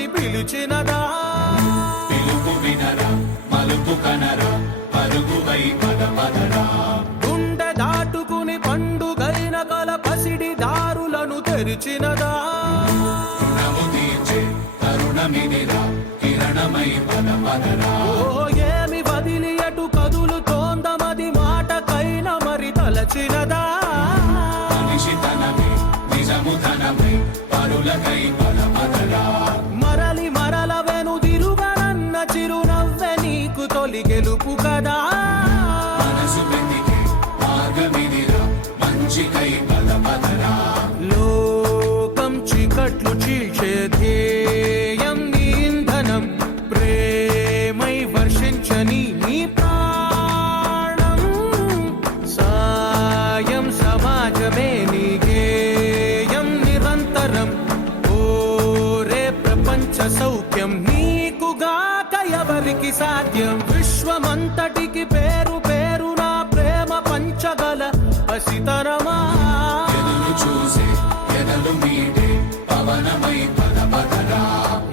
అందించమని పిలిచినదా? పిలుపు వినరా మలుపు కనరా పరుగువై పద పదరా. గుండె దాటుకుని పండుగైన కల పసిడి దారులను తెరిచినదా? రుణము తీర్చే తరుణమిదిరా కిరణమై పద పదరా. ఓ ఏమి వదిలి అటు కదులుతోందమది మాటకైన మరి తలచినదా? మనిషితనమే నిజము ధనమై పరులకై పద పదరా. మరలి మరల వెనుదిరుగనన్న చిరునవ్వె నీకు తొలి గెలుపు కదా? మనసు వెతికే మార్గమిదిరా మంచికై పద పదరా. లోకం చీకట్లు చీల్చే ధ్యేయం నీ ఇంధనం, ప్రేమై వర్షించని నీ ప్రాణం, సాయం సమాజమే నీ గేయం నిరంతరం. ఓరే ప్రపంచ సౌఖ్యం నీకుగాక ఎవరికి సాధ్యం? విశ్వమంతటికి పేరు పేరు నా ప్రేమ పంచగల పసితరమా? ఎదురు చూసే ఎదలు మీటే పవనమై పద పదరా.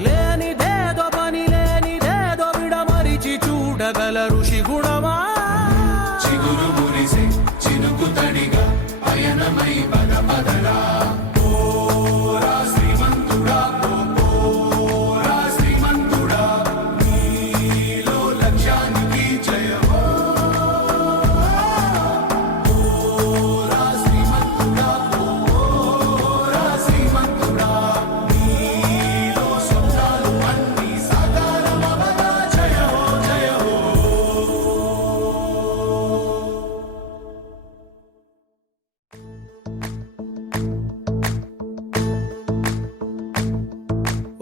లేనిదేదో పని లేనిదేదో విడమరిచి చూడగల ఋషి గుణమా? చిగురు మురిసే చినుకు తడిగా పయనమై పద పదరా. ఓరా శ్రీమంతుడా ఓరా శ్రీమంతుడా నీలో లక్ష్యానికి జయమో. ఓరా శ్రీమంతుడా ఓరా శ్రీమంతుడా నీలో స్వప్నాలు అన్నీ సాకారమవగా జయమో జయమో.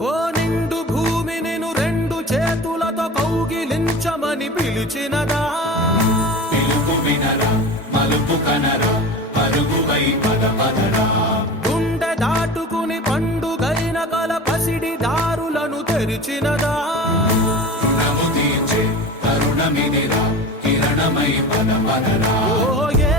ఓ నిండు భూమి నిన్ను రెండు చేతులతో కౌగిలించమని పిలిచినదా? పిలుపు వినరా మలుపు కనరా పరుగువై పద పదరా. గుండె దాటుకుని పండుగైన కల పసిడి దారులను తెరిచినదా? రుణము తీర్చే తరుణమిదిరా కిరణమై పద పదరా. ఓ ఏ